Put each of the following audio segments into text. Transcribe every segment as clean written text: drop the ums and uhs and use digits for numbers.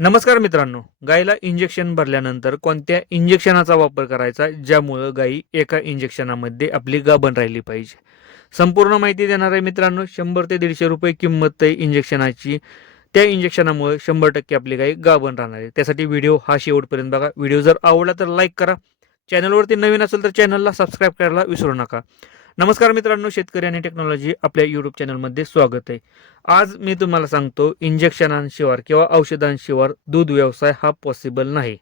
नमस्कार मित्रांनो, गायीला इंजेक्शन भरल्यानंतर कोणत्या इंजेक्शनाचा वापर करायचा ज्यामुळं गायी एका इंजेक्शनामध्ये आपली गाभण राहिली पाहिजे. संपूर्ण माहिती देणार आहे मित्रांनो. 100 ते 150 रुपये किंमत आहे इंजेक्शनाची. त्या इंजेक्शनामुळे 100% आपली गाय गाभण राहणार आहे. त्यासाठी व्हिडिओ हा शेवटपर्यंत बघा. व्हिडिओ जर आवडला तर लाईक करा. चॅनलवरती नवीन असेल तर चॅनलला सबस्क्राईब करायला विसरू नका. नमस्कार मित्रांनो, शेतकरी आणि टेक्नॉलॉजी आपल्या यूट्यूब चॅनलमध्ये स्वागत आहे. आज मी तुम्हाला सांगतो, इंजेक्शनांशिवाय किंवा औषधांशिवाय दूध व्यवसाय हा पॉसिबल नाही.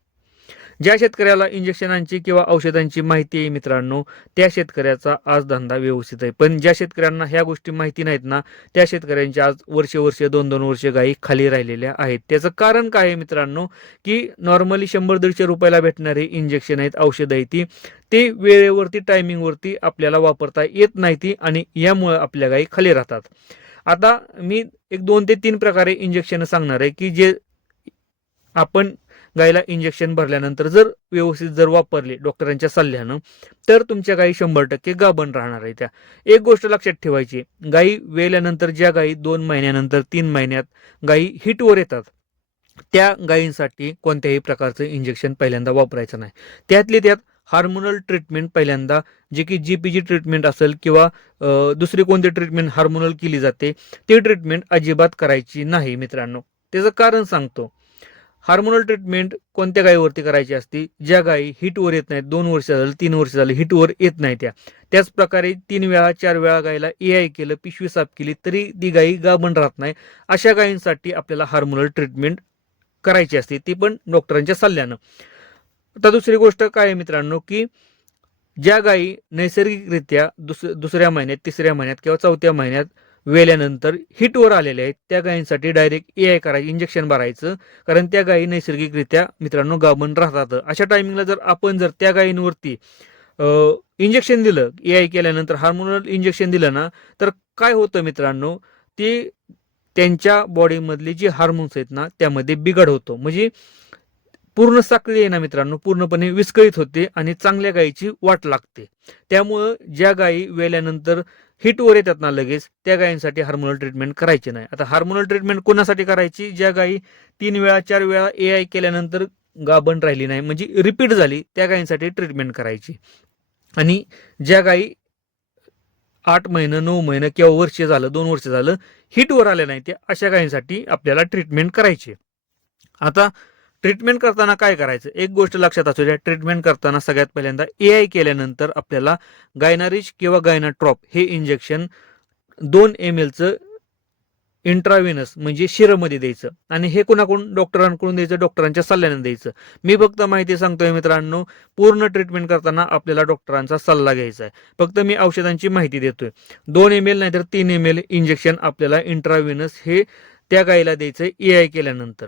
ज्या शेतकऱ्याला इंजेक्शनांची किंवा औषधांची माहिती आहे मित्रांनो, त्या शेतकऱ्याचा आज धंदा व्यवस्थित आहे. पण ज्या शेतकऱ्यांना ह्या गोष्टी माहिती नाहीत ना, त्या शेतकऱ्यांची आज वर्ष 2-2 वर्ष गायी खाली राहिलेल्या आहेत. त्याचं कारण काय आहे मित्रांनो, की नॉर्मली 100-150 रुपयाला भेटणारे इंजेक्शन आहेत, औषधं आहेत ते वेळेवरती टायमिंगवरती आपल्याला वापरता येत नाही ती, आणि यामुळे आपल्या गायी खाली राहतात. आता मी एक 2 ते 3 प्रकारे इंजेक्शन सांगणार आहे, की जे आपण गायीला इंजेक्शन भरल्यानंतर जर व्यवस्थित जर वापरले डॉक्टरांच्या सल्ल्यानं, तर तुमच्या गायी 100% गाभण राहणार आहे. त्या एक गोष्ट लक्षात ठेवायची, गायी वेल्यानंतर ज्या गायी 2 महिन्यानंतर 3 महिन्यात गायी हिटवर येतात, त्या गायींसाठी कोणत्याही प्रकारचं इंजेक्शन पहिल्यांदा वापरायचं नाही. त्यातली त्यात हार्मोनल ट्रीटमेंट पहिल्यांदा, जे की जीपीजी ट्रीटमेंट असेल किंवा दुसरी कोणती ट्रीटमेंट हार्मोनल केली जाते, ती ट्रीटमेंट अजिबात करायची नाही मित्रांनो. त्याचं कारण सांगतो. हार्मोनल ट्रीटमेंट कोणत्या गायीवरती करायची असते? ज्या गायी हिटवर येत नाहीत, 2 वर्ष झालं 3 वर्ष झालं हिटवर येत नाही त्या. त्याच प्रकारे 3 वेळा 4 वेळा गायीला एआय केलं, पिशवी साफ केली, तरी ती गायी गाभण राहत नाही. अशा गायींसाठी आपल्याला हार्मोनल ट्रीटमेंट करायची असते, ती पण डॉक्टरांच्या सल्ल्यानं. आता दुसरी गोष्ट काय आहे मित्रांनो, की ज्या गायी नैसर्गिकरित्या दुसऱ्या महिन्यात, तिसऱ्या महिन्यात किंवा चौथ्या महिन्यात वेल्यानंतर हिटवर आलेल्या आहेत, त्या गायींसाठी डायरेक्ट एआय करायचं, इंजेक्शन भरायचं. कारण त्या गायी नैसर्गिकरित्या मित्रांनो गाभण राहतात. अशा टायमिंगला जर आपण त्या गायींवरती इंजेक्शन दिलं, एआय केल्यानंतर हार्मोनल इंजेक्शन दिलं ना, तर काय होतं मित्रांनो, ते त्यांच्या बॉडीमधले जे हार्मोन्स आहेत ना, त्यामध्ये बिघड होतो. म्हणजे पूर्ण साखळी आहे ना मित्रांनो, पूर्णपणे विस्कळीत होते आणि चांगल्या गायीची वाट लागते. त्यामुळं ज्या गायी वेल्यानंतर हिटवर येतात ना लगेच, त्या गायींसाठी हार्मोनल ट्रीटमेंट करायची नाही. आता हार्मोनल ट्रीटमेंट कोणासाठी करायची? ज्या गायी 3 वेळा 4 वेळा एआय केल्यानंतर गाभण राहिली नाही, म्हणजे रिपीट झाली, त्या गायींसाठी ट्रीटमेंट करायची. आणि ज्या गायी 8 महिने 9 महिने किंवा वर्ष झालं, 2 वर्ष झालं हिटवर आल्या नाही, त्या अशा गायींसाठी आपल्याला ट्रीटमेंट करायची. आता ट्रीटमेंट करताना काय करायचं? एक गोष्ट लक्षात असू द्या, ट्रीटमेंट करताना सगळ्यात पहिल्यांदा एआय केल्यानंतर आपल्याला गायनारिच किंवा गायनाट्रॉप हे इंजेक्शन 2 ml इंट्राव्हेनस म्हणजे शिरमध्ये द्यायचं. आणि हे कुणाकडून? डॉक्टरांकडून द्यायचं, डॉक्टरांच्या सल्ल्याने द्यायचं. मी फक्त माहिती सांगतोय मित्रांनो, पूर्ण ट्रीटमेंट करताना आपल्याला डॉक्टरांचा सल्ला घ्यायचा आहे. फक्त मी औषधांची माहिती देतोय. 2 ml नाहीतर 3 ml इंजेक्शन आपल्याला इंट्राव्हेनस हे त्या गायीला द्यायचं एआय केल्यानंतर.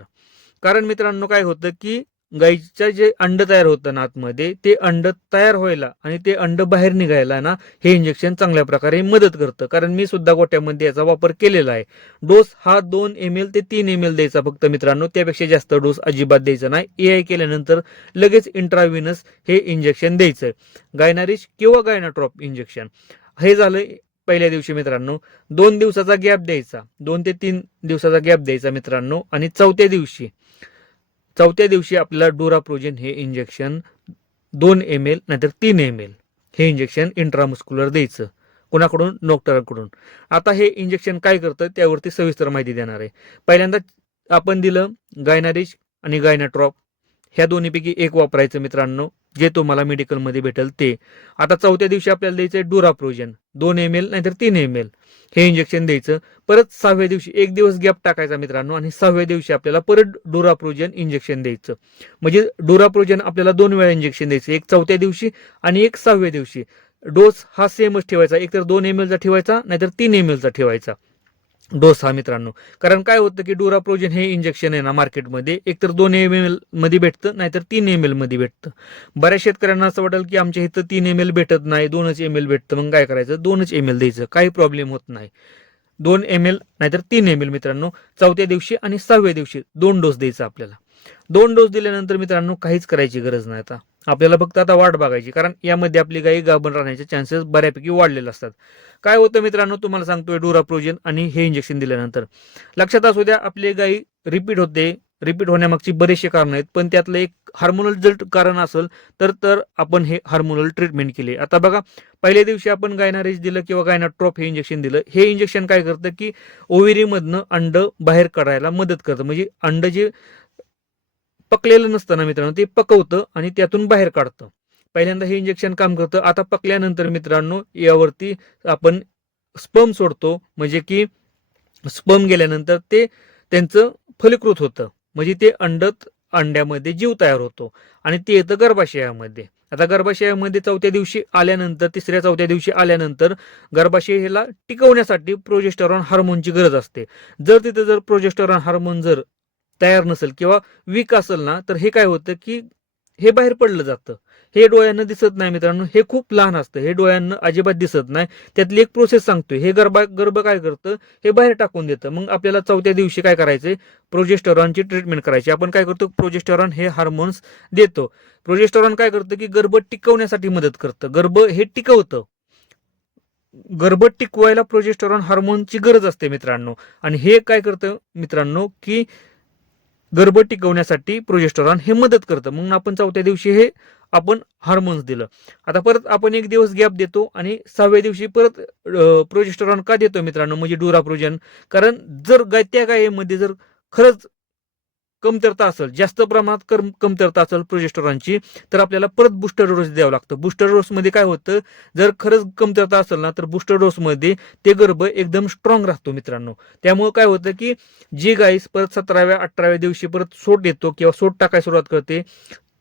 कारण मित्रांनो काय होतं, की गाईचं जे अंड तयार होतं ना आतमध्ये, ते अंड तयार व्हायला आणि ते अंड बाहेर निघायला ना, हे इंजेक्शन चांगल्या प्रकारे मदत करतं. कारण मी सुद्धा गोट्यामध्ये याचा वापर केलेला आहे. डोस हा 2 ml ते 3 ml द्यायचा फक्त मित्रांनो, त्यापेक्षा जास्त डोस अजिबात द्यायचा नाही. एआय केल्यानंतर लगेच इंट्राव्हेनस हे इंजेक्शन द्यायचं. गायनारिच किंवा गायनाट्रॉप इंजेक्शन हे झालं पहिल्या दिवशी मित्रांनो. 2 दिवसाचा गॅप द्यायचा, 2 ते 3 दिवसाचा गॅप द्यायचा मित्रांनो. आणि चौथ्या दिवशी आपल्याला डोराप्रोजेन हे इंजेक्शन 2 ml नाहीतर 3 ml हे इंजेक्शन इंट्रामस्क्युलर द्यायचं. कोणाकडून? डॉक्टरांकडून. आता हे इंजेक्शन काय करतं त्यावरती सविस्तर माहिती देणार आहे. पहिल्यांदा आपण दिलं गायनारिच आणि गायनाट्रॉप, ह्या दोन्हीपैकी एक वापरायचं मित्रांनो, जे तुम्हाला मेडिकलमध्ये भेटेल ते. आता चौथ्या दिवशी आपल्याला द्यायचं आहे डोराप्रोजेन 2 ml नाहीतर 3 ml हे इंजेक्शन द्यायचं. परत 6व्या दिवशी एक दिवस गॅप टाकायचा मित्रांनो, आणि 6व्या दिवशी आपल्याला परत डोराप्रोजेन इंजेक्शन द्यायचं. म्हणजे डोराप्रोजेन आपल्याला 2 वेळा इंजेक्शन द्यायचं, एक चौथ्या दिवशी आणि एक 6व्या दिवशी. डोस हा सेमच ठेवायचा, एकतर 2 ml चा ठेवायचा नाहीतर 3 ml चा ठेवायचा डोस हा मित्रांनो. कारण काय होतं, की डोराप्रोजेन हे इंजेक्शन आहे ना मार्केटमध्ये एकतर 2 ml मध्ये भेटतं नाहीतर 3 ml मध्ये भेटतं. बऱ्याच शेतकऱ्यांना असं वाटेल, की आमच्या इथं 3 ml भेटत नाही, 2च ml भेटतं. मग काय करायचं? 2च ml द्यायचं, काही प्रॉब्लेम होत नाही. 2 ml नाहीतर 3 ml मित्रांनो, चौथ्या दिवशी आणि 6व्या दिवशी 2 डोस द्यायचा आपल्याला. 2 डोस दिल्यानंतर मित्रांनो काहीच करायची गरज नाही. आता आपल्याला फक्त आता वाट बघायची, कारण यामध्ये आपली गायी गाभण राहण्याचे चान्सेस बऱ्यापैकी वाढलेले असतात. काय होतं मित्रांनो, तुम्हाला सांगतोय डोराप्रोजेन आणि हे इंजेक्शन दिल्यानंतर लक्षात असू द्या, आपली गायी रिपीट होते, रिपीट होण्यामागची बरेचसे कारण आहेत, पण त्यातलं एक हार्मोनल जर कारण असेल तर आपण हे हार्मोनल ट्रीटमेंट केली. आता बघा, पहिल्या दिवशी आपण गायनारिच दिलं किंवा गायनाट्रॉप हे इंजेक्शन दिलं. हे इंजेक्शन काय करतं की ओव्हरीमधनं अंड बाहेर काढायला मदत करतं. म्हणजे अंड जे पकलेलं नसतं ना मित्रांनो, ते पकवतं आणि त्यातून बाहेर काढतं. पहिल्यांदा हे इंजेक्शन काम करतं. आता पकल्यानंतर मित्रांनो यावरती आपण स्पर्म सोडतो, म्हणजे की स्पर्म गेल्यानंतर ते त्यांचं फलीकृत होतं, म्हणजे ते अंड्यामध्ये जीव तयार होतो आणि ते येतं गर्भाशयामध्ये. आता गर्भाशयामध्ये चौथ्या दिवशी आल्यानंतर, तिसऱ्या चौथ्या दिवशी आल्यानंतर गर्भाशयाला टिकवण्यासाठी प्रोजेस्टेरॉन हार्मोनची गरज असते. जर तिथे जर प्रोजेस्टेरॉन हार्मोन जर तयार नसेल किंवा वीक असेल ना, तर हे काय होतं की हे बाहेर पडलं जातं. हे डोळ्यांना दिसत नाही मित्रांनो, हे खूप लहान असतं, हे डोळ्यांना अजिबात दिसत नाही. त्यातली एक प्रोसेस सांगतोय, हे गर्भ काय करतं, हे बाहेर टाकून देतं. मग आपल्याला चौथ्या दिवशी काय करायचंय, प्रोजेस्टेरॉनची ट्रीटमेंट करायची. आपण काय करतो, प्रोजेस्टेरॉन हे हार्मोन्स देतो. प्रोजेस्टेरॉन काय करतं की गर्भ टिकवण्यासाठी मदत करतं, गर्भ हे टिकवतं. गर्भ टिकवायला प्रोजेस्टेरॉन हार्मोनची गरज असते मित्रांनो. आणि हे काय करतं मित्रांनो की गर्भ टिकवण्यासाठी प्रोजेस्टेरॉन हे मदत करतं. म्हणून आपण चौथ्या दिवशी हे आपण हार्मोन्स दिलं. आता परत आपण एक दिवस गॅप देतो आणि 6व्या दिवशी परत प्रोजेस्टेरॉन का देतो मित्रांनो, म्हणजे डुराप्रोजन. कारण जर त्या गायीमध्ये जर खरंच कमतरता असेल, जास्त प्रमाणात कमतरता असेल प्रोजेस्टेरॉनची, तर आपल्याला परत बूस्टर डोस द्यावं लागतं. बूस्टर डोसमध्ये काय होतं, जर खरंच कमतरता असेल ना, तर बूस्टर डोसमध्ये ते गर्भ एकदम स्ट्रॉंग राहतो मित्रांनो. त्यामुळे काय होतं की जी गाय परत 17व्या 18व्या दिवशी परत सोट देतो किंवा सोट टाकायला सुरुवात करते,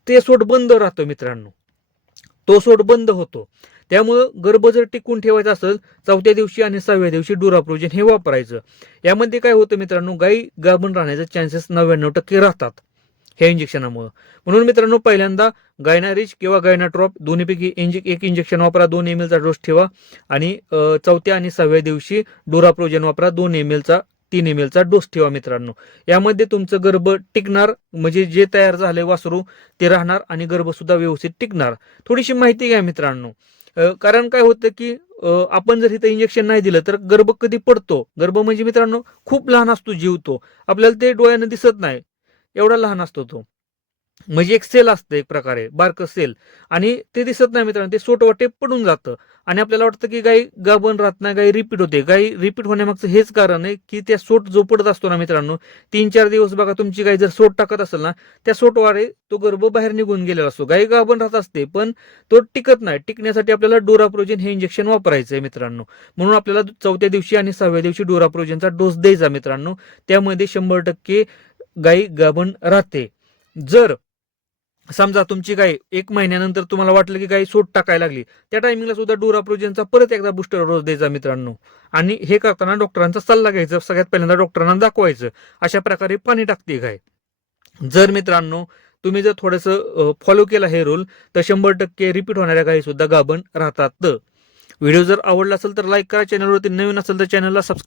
ते सोट बंद राहतो मित्रांनो, तो सोट बंद होतो. त्यामुळं गर्भ जर टिकून ठेवायचा असेल, चौथ्या दिवशी आणि 6व्या दिवशी डुराप्रोजन हे वापरायचं. यामध्ये काय होतं मित्रांनो, गाई गाभण राहण्याचे चान्सेस 99% राहतात ह्या इंजेक्शनामुळे. म्हणून मित्रांनो, पहिल्यांदा गायनारिच किंवा गायनाट्रॉप दोन्हीपैकी एक इंजेक्शन वापरा, 2 ml चा डोस ठेवा. आणि चौथ्या आणि 6व्या दिवशी डुराप्रोजन वापरा, 2 ml चा 3 ml चा डोस ठेवा मित्रांनो. यामध्ये तुमचं गर्भ टिकणार, म्हणजे जे तयार झाले वासरू ते राहणार आणि गर्भ सुद्धा व्यवस्थित टिकणार. थोडीशी माहिती घ्या मित्रांनो. कारण काय होतं की आपण जर इथं इंजेक्शन नाही दिलं तर गर्भ कधी पडतो. गर्भ म्हणजे मित्रांनो खूप लहान असतो जीव, तो आपल्याला ते डोळ्यानं दिसत नाही, एवढा लहान असतो तो. म्हणजे एक सेल असतं, एक प्रकारे बारकं सेल, आणि ते दिसत नाही मित्रांनो, ते सोटवाटे पडून जातं आणि आपल्याला वाटतं की गाय गाभण राहत नाही, गाय रिपीट होते. गाय रिपीट होण्यामागचं हेच कारण आहे की त्या सोट जो पडत असतो ना मित्रांनो, 3-4 दिवस बघा, तुमची गाय जर सोट टाकत असेल ना, त्या सोटवारे तो गर्भ बाहेर निघून गेलेला असतो. गाय गाभण राहत असते पण तो टिकत नाही. टिकण्यासाठी आपल्याला डोराप्रोजन हे इंजेक्शन वापरायचं आहे मित्रांनो. म्हणून आपल्याला चौथ्या दिवशी आणि 6व्या दिवशी डोराप्रोजनचा डोस द्यायचा मित्रांनो. त्यामध्ये 100% गाय गाभण राहते. जर समजा तुमची गाय 1 महिन्यानंतर तुम्हाला वाटलं की गाय सोट टाकायला लागली, त्या टायमिंगला सुद्धा डोराप्रोजनचा परत एकदा बूस्टर डोस द्यायचा मित्रांनो. आणि हे करताना डॉक्टरांचा सल्ला घ्यायचा, सगळ्यात पहिल्यांदा डॉक्टरांना दाखवायचं अशा प्रकारे पाणी टाकते गाय. जर मित्रांनो तुम्ही जर थोडंसं फॉलो केला हे रूल, तर 100% रिपीट होणाऱ्या गायी सुद्धा गाभण राहतात. व्हिडिओ जर आवडला असेल तर लाईक करा, चॅनलवरती नवीन असेल तर चॅनलला सबस्क्राईब